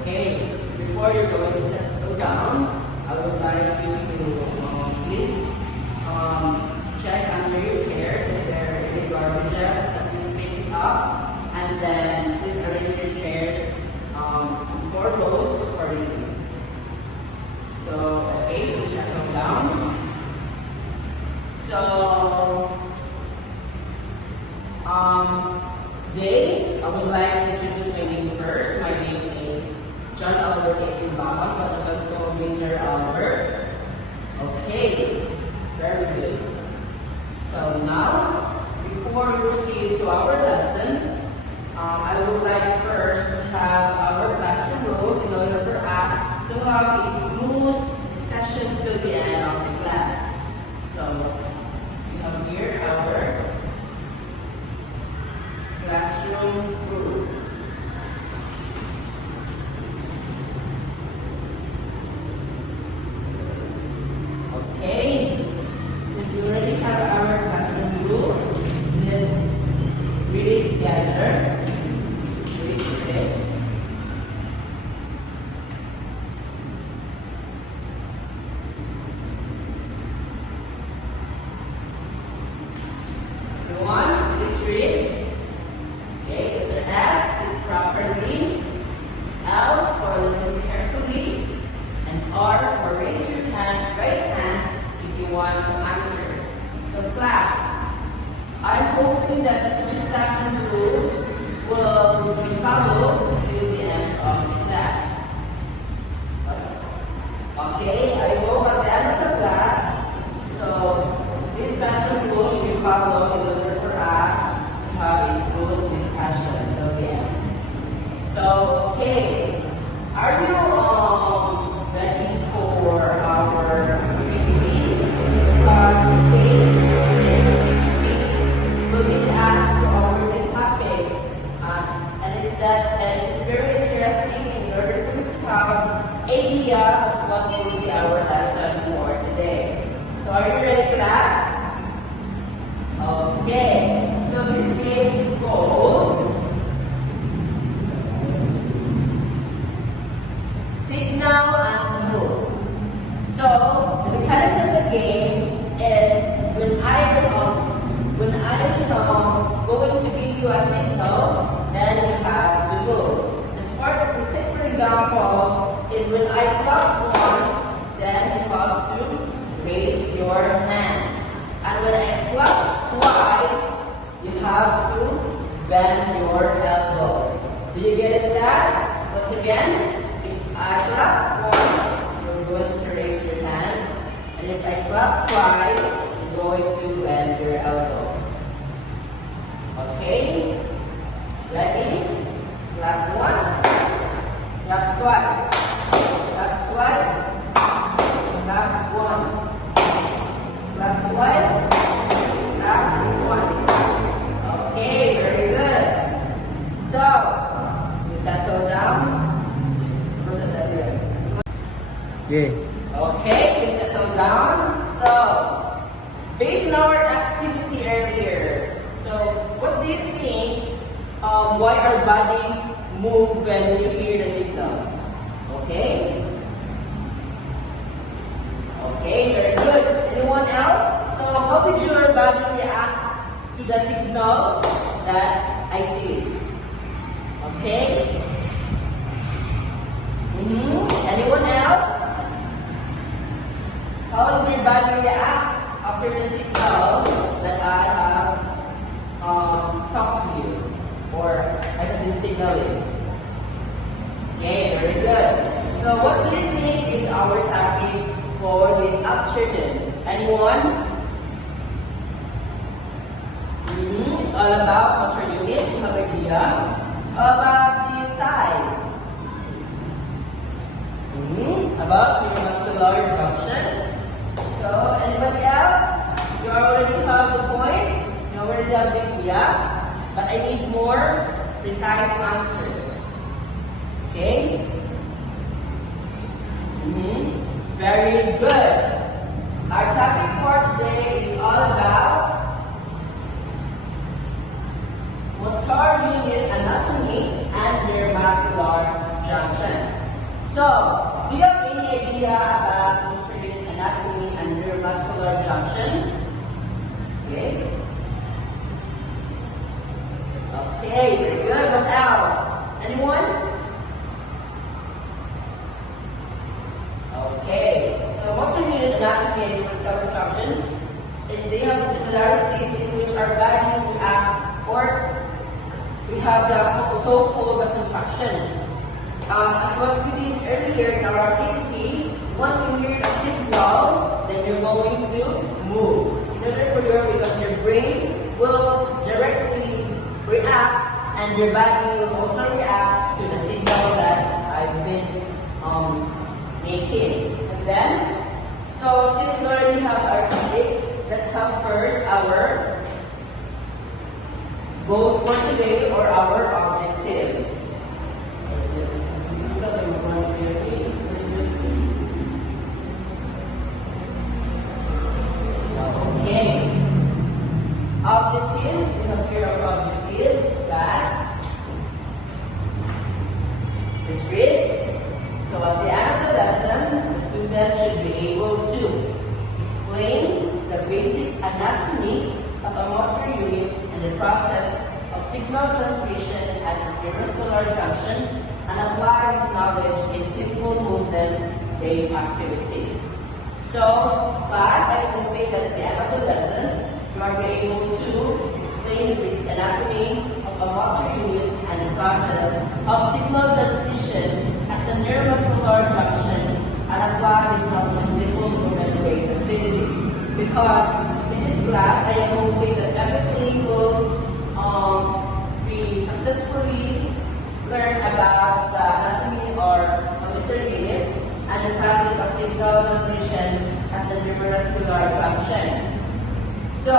Okay, before you're going to settle down, I would like you to please check under your chairs if there are any garbages that is picking up, and then please arrange your chairs in 4 rows accordingly. So, okay, please settle down. So, today I would like to introduce my name first. My name is John Albert Esibang, but I'm called Mr. Albert. Okay, very good. So now, before we proceed to our lesson, I would like first to have our classroom rules in order for us to have a smooth discussion till the end of the class. So, we have here our classroom rules. Okay, since we already have our classroom rules, let's read it together. Read it today. Everyone, please read. Okay, letter S, read properly. L for listen carefully. And R for raise your hand, right hand, if you want to answer. So class, I'm hoping that these classroom rules will be followed till the end of the class. Okay, I hope at the end of the class, so these classroom rules will be followed in order for us to have a smooth discussion till the end. So, okay, are you ready for our activity? Because today, will lead us to our main topic, and it's very interesting in order for you to have an idea of what will be our lesson for today. So, are you ready, class? Okay, so this game is called Signal and Move. So, the mechanics of the game is when I'm going to give you a signal, then you have to move. The part of the stick, for example, is when I clap once, then you have to raise your hand. And when I clap twice, you have to bend your elbow. Do you get it, class? Once again, if I clap once, you're going to raise your hand. And if I clap twice, you're going to bend your elbow. Okay? Ready? Clap once, clap twice, clap twice, clap once, clap twice, clap once. Okay, very good. So, you settle down. Okay. Okay, please settle down. So, based on our activity earlier, so what do you think? Why our body move when we hear the signal? Okay. Okay, very good. Anyone else? So, how did your body react to the signal that I did? Okay. Anyone else? How did your body react after the signal that I have talked to you, or I have been signaling? Okay, very good. So what do you think is our topic for this afternoon? Anyone? It's all about motor unit. You have an idea? How about the side? About neuromuscular junction. So, anybody else? You already have the point. You already have the idea. But I need more precise answer. Okay? Very good. Our topic for today is all about motor unit anatomy and neuromuscular junction. So, do you have any idea about motor unit anatomy and neuromuscular junction? Okay. Okay, very good. What else? Anyone? Okay. So, motor unit anatomy and neuromuscular junction is they have similarities in which our bodies react, or we have the so-called contraction. As what we did earlier in our activity, once you hear a signal, then you're going to move. In order for because your brain will directly react and your body will also react to the signal that I've been making. And then, so since we already have our topic, let's have first our goals for today or our objectives. Okay. Objectives, we have here our objectives, class. Let's read. So at the end of the lesson, the student should be able to explain the basic anatomy of a motor unit and the process of signal transmission at the neuromuscular junction and apply this knowledge in simple movement-based activities. So, class, I anticipate that at the end of the lesson, you are able to explain the basic anatomy of a motor unit and the process of signal transmission at the neuromuscular junction and apply this knowledge in simple movement-based activities. Because in this class, I am hoping that everything will be successfully learn about the anatomy or motor unit and the process of signal transmission at the neuromuscular junction. So,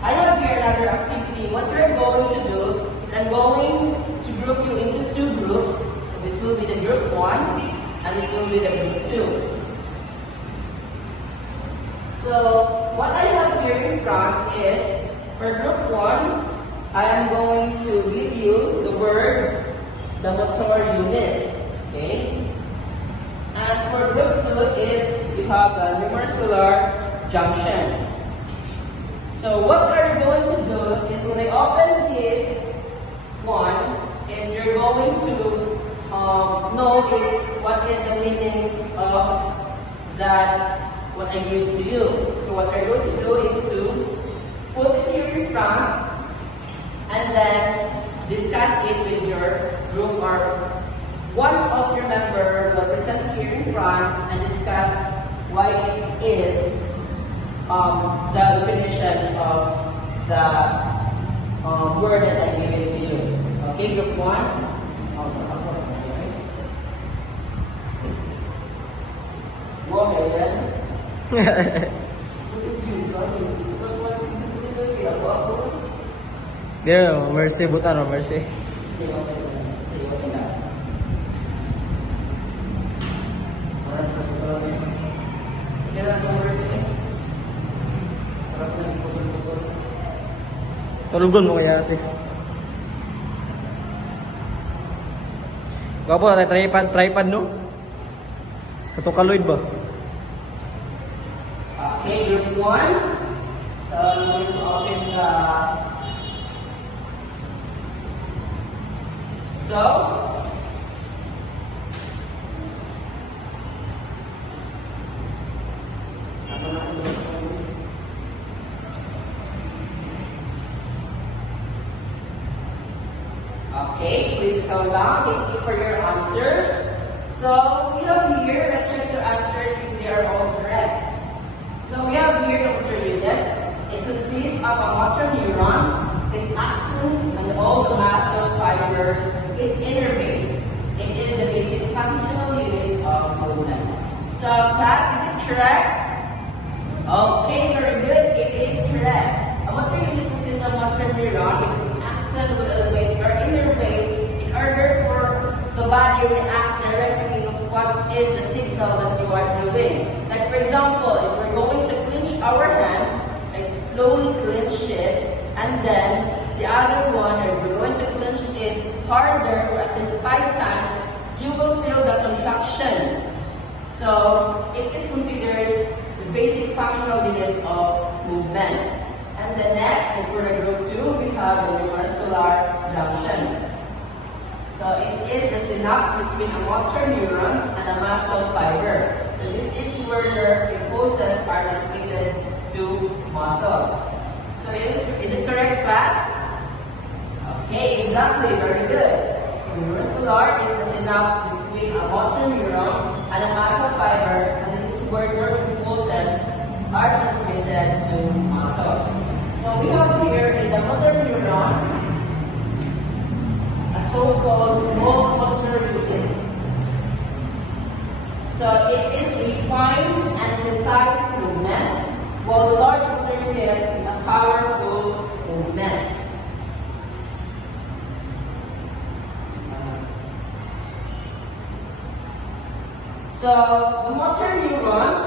I have here another activity. What we're going to do is I'm going to group you into two groups. So this will be the group 1 and this will be the group 2. So, what I have here in front is, for group 1, I am going to give you the word, the motor unit, okay? And for group 2 is, we have the neuromuscular junction. So what we're going to do is when I open this one, is you're going to know what is the meaning of that, what I give to you. So what we're going to do is to put it here in front and then discuss it with your group or one of your members will present here in front and discuss why it is the definition of the word that I gave it to you. Okay, group 1. Go ahead. There, mercy, butan o mercy. Tulugon mo kaya atis. Gwapo na tripod no? Katukaloid ba? Okay, group 1. So I'm going to open the okay, please go down. Thank you for your answers. So we have here, let's check your answers if they are all correct. So we have here the motor unit. It consists of a motor neuron, its axon, and all the muscle fibers, its interface. It is the basic functional unit of movement. So class, is it correct? Okay, very good. It is correct. A motor unit consists of motor neuron because its axon will elevate or interface in order for the body to react directly of what is the signal that you are doing. Like for example, is we're going to clench our hand, like slowly clench it, and then the other one, you're going to clench it harder for at least 5 times, you will feel the contraction. So it is considered the basic functional unit of movement. And the next, for the group 2, we have the neuromuscular junction. So it is the synapse between a motor neuron and a muscle fiber. So this is where the impulses are transmitted to muscles. So is it correct, class? Okay, exactly, very good. So neuromuscular is the synapse between a motor neuron and a muscle fiber, and this is where your impulses are transmitted to muscles. So we have here in the motor neuron so-called small motor units. So it is refined and precise movements, while the large motor unit is a powerful movement. So the motor neurons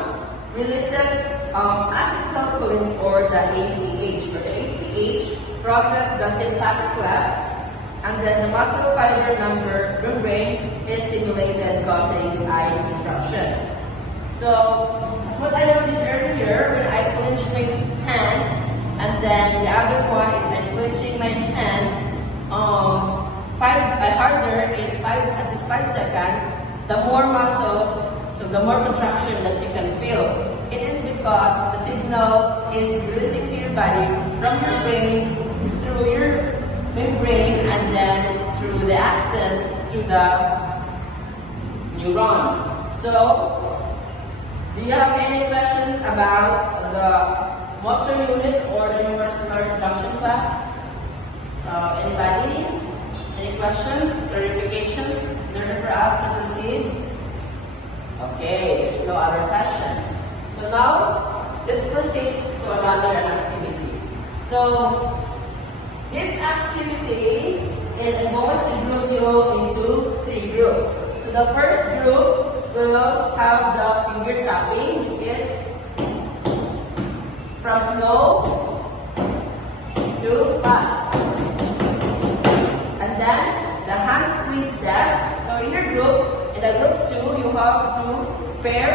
releases acetylcholine or the ACH. Or the ACH process the synaptic cleft, and then the muscle fiber membrane is stimulated, causing eye disruption. So that's what I learned earlier when I clench my hand, and then the other one is I'm clenching my hand harder in at least 5 seconds. The more muscles, so the more contraction that you can feel. It is because the signal is releasing to your body from your brain through your membrane and then through the axon to the neuron. So, do you have any questions about the motor unit or the neuromuscular junction class? So, anybody? Any questions, clarifications in order for us to proceed? Okay, there's no other question. So now, let's proceed to another activity. So, this activity is going to group you into 3 groups. So the first group will have the finger tapping, which is from slow to fast. And then the hand squeeze test. So in your group, in the group 2, you have to pair.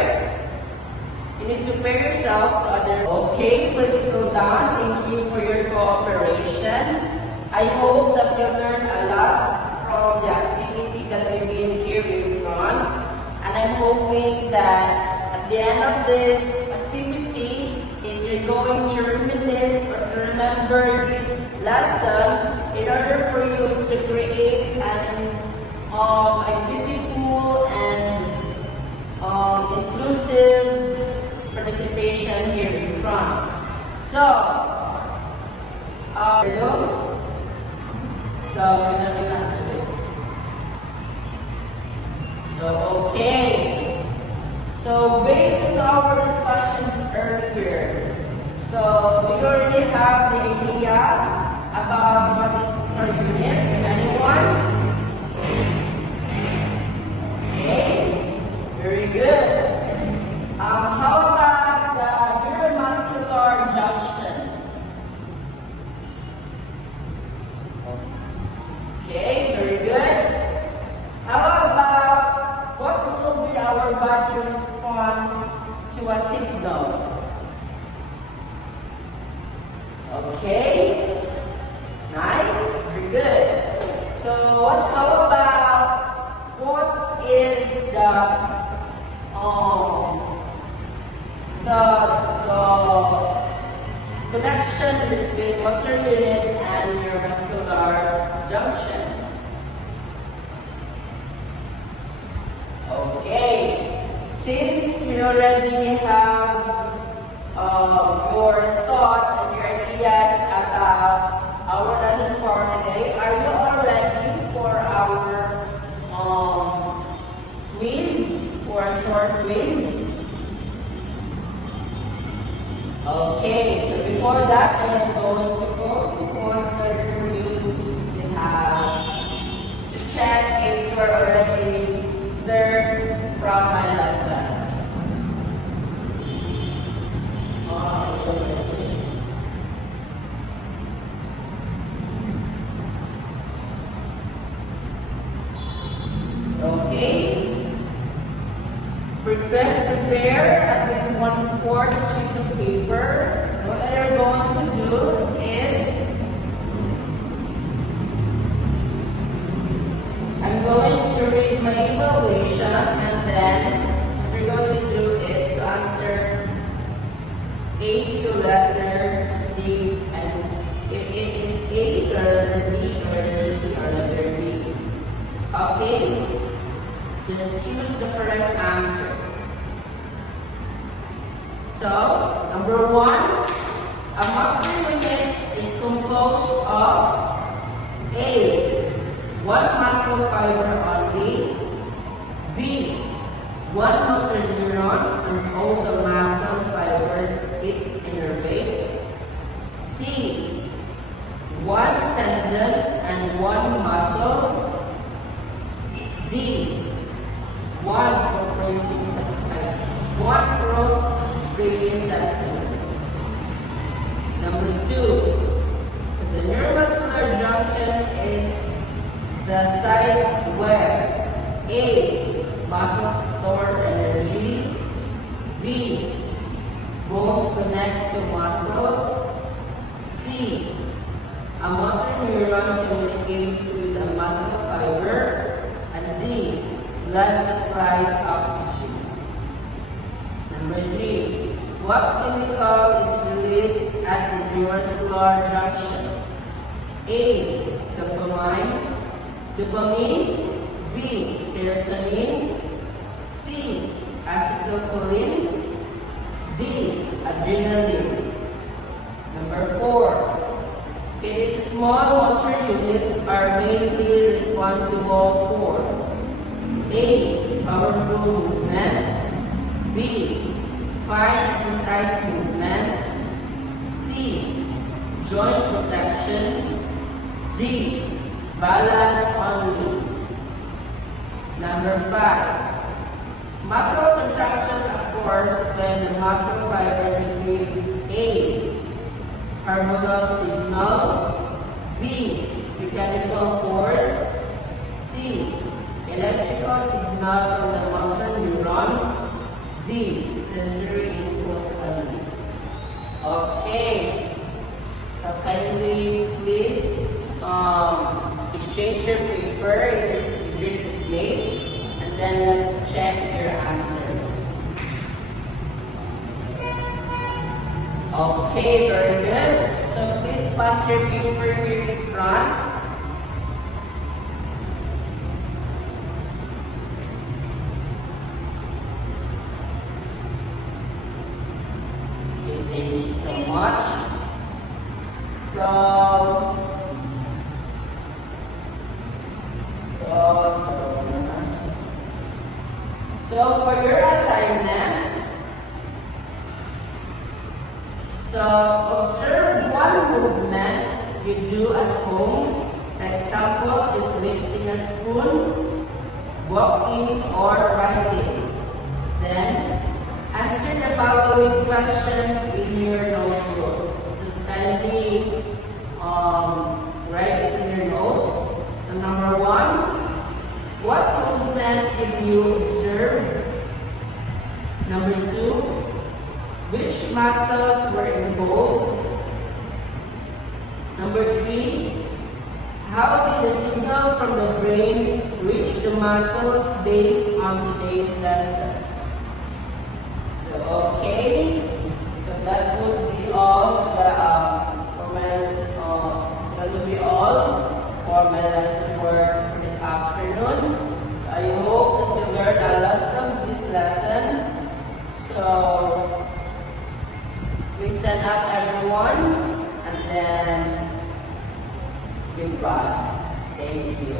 You need to pair yourself to other. Okay, please go down. Thank you for your cooperation. I hope that you learned a lot from the activity that we did here in front. And I'm hoping that at the end of this activity, is you're going to reminisce or to remember this lesson in order for you to create a beautiful and inclusive participation here in front. So, okay. So, based on our discussions earlier, so we already have the idea about what is per unit. Anyone? Okay, very good. How about the neuromuscular junction? Okay, very good. How about what will be our body response to a signal? Okay, nice, very good. So how about what is the connection between motor unit and neuromuscular junction? Okay, since we already have your thoughts and your ideas about our lesson for today, are you all ready for our quiz, for a short quiz? Okay, so before that, I am going to close this one in order for you to have to check if you're already learned from my lesson. Okay? Prepare at least 1/4 sheet of paper. What you're going to do is I'm going to read my evaluation, and then what you're going to do is to answer A to letter D, and if it is A or letter D or letter C or letter D. Okay? Just choose the correct answer. So, number 1, a muscle unit is composed of A, 1 muscle fiber only, B, 1 motor neuron and all the muscle fibers fit in your base, C, 1 tendon and 1 muscle, D, 1 proprius septum. Number 2, so the neuromuscular junction is the site where A, muscles store energy, B, bones connect to muscles, C, a motor neuron communicates with a muscle fiber, and D, blood supplies oxygen. Number 3, what chemical is released at the neuromuscular junction? A, dopamine, B, serotonin, C, acetylcholine, D, adrenaline. Number 4, it is small motor units are mainly responsible for A, powerful movements, B, fine and precise movements, C, joint protection, D, balance only. Number 5, muscle contraction occurs when the muscle fibers receive A, hormonal signal, B, mechanical force, C, electrical signal from the motor neuron, D, sensory input only. Okay, so kindly please exchange your paper in your place, and then let's check your answers. Okay, very good. So please pass your paper here in front. Okay, thank you so much. So for your assignment, so observe one movement you do at home. An example is lifting a spoon, walking, or writing. Then answer the following questions in your notebook. So kindly write it in your notes. So number 1, what movement did you observe? Number 2, which muscles were involved? Number 3, how did the signal from the brain reach the muscles based on today's lesson? So, okay, so that would be all for my lesson for this afternoon. So I hope that you learned a lot from this lesson. So listen up, everyone, and then goodbye. Thank you.